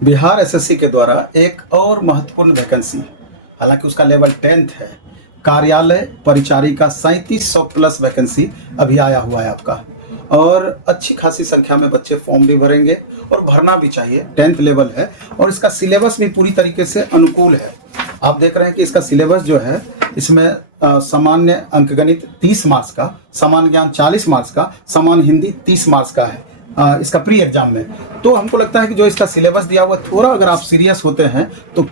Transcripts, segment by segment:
Bihar SSC के द्वारा एक और महत्वपूर्ण वैकेंसी, हालांकि उसका लेवल 10th है, कार्यालय परिचारिका 3700 प्लस वैकेंसी अभी आया हुआ है आपका। और अच्छी खासी संख्या में बच्चे फॉर्म भी भरेंगे और भरना भी चाहिए। 10th लेवल है और इसका सिलेबस भी पूरी तरीके से अनुकूल है। आप देख रहे हैं कि इसका सिलेबस जो है, इसमें सामान्य अंकगणित 30 मार्क्स का, सामान्य ज्ञान 40 मार्क्स का, सामान्य हिंदी 30 मार्क्स का है इसका प्री एग्जाम में। तो हमको लगता है कि जो इसका सिलेबस दिया हुआ, थोड़ा अगर आप सीरियस होते हैं तो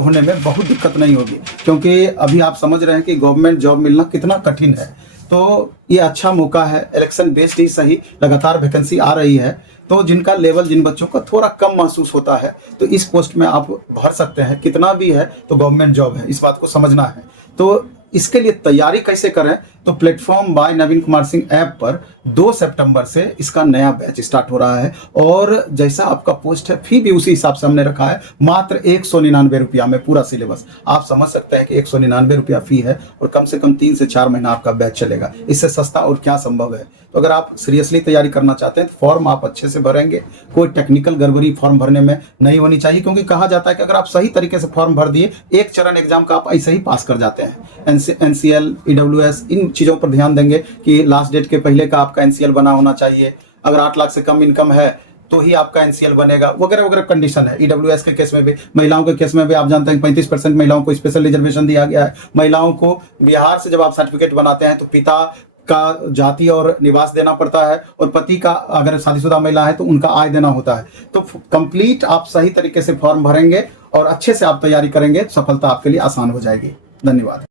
होने में बहुत दिक्कत नहीं होगी, क्योंकि अभी आप समझ रहे हैं कि गवर्नमेंट जॉब मिलना कितना कठिन है। तो ये अच्छा मौका है, इलेक्शन बेस्ड ही सही, लगातार वैकेंसी आ रही है। तो जिनका लेवल, जिन बच्चों का थोड़ा कम महसूस होता है, तो इस पोस्ट में आप भर सकते हैं। कितना भी है तो गवर्नमेंट जॉब है, इस बात को समझना है। तो इसके लिए तैयारी कैसे करें, तो प्लेटफॉर्म बाय नवीन कुमार सिंह ऐप पर 2 सितंबर से इसका नया बैच स्टार्ट हो रहा है। और जैसा आपका पोस्ट है, फी भी उसी हिसाब से हमने रखा है, मात्र 199 रुपया में पूरा सिलेबस। आप समझ सकते हैं कि 199 रुपया फी है और कम से कम 3 से 4 महीना आपका बैच चलेगा। इससे सस्ता और क्या संभव है। तो अगर आप सीरियसली तैयारी करना चाहते हैं तो फॉर्म आप अच्छे से भरेंगे, कोई टेक्निकल गड़बड़ी फॉर्म भरने में नहीं होनी चाहिए, क्योंकि कहा जाता है कि अगर आप सही तरीके से फॉर्म भर दिए, एक चरण एग्जाम का आप ऐसे ही पास कर जाते हैं। एनसीएल, ईडब्ल्यूएस, इन चीज़ों पर ध्यान देंगे कि लास्ट डेट के पहले का आपका एनसीएल बना होना चाहिए। अगर 8 लाख से कम इनकम है तो ही आपका एनसीएल बनेगा, वगैरह वगैरह कंडीशन है। ईडब्ल्यूएस के केस में भी, महिलाओं के केस में भी आप जानते हैं 35% महिलाओं को स्पेशल रिजर्वेशन दिया गया है। महिलाओं को बिहार से जब आप सर्टिफिकेट बनाते हैं तो पिता का जाति और निवास देना पड़ता है, और पति का, अगर शादीशुदा महिला है तो उनका आय देना होता है। तो कंप्लीट आप सही तरीके से फॉर्म भरेंगे और अच्छे से आप तैयारी करेंगे, सफलता आपके लिए आसान हो जाएगी। धन्यवाद।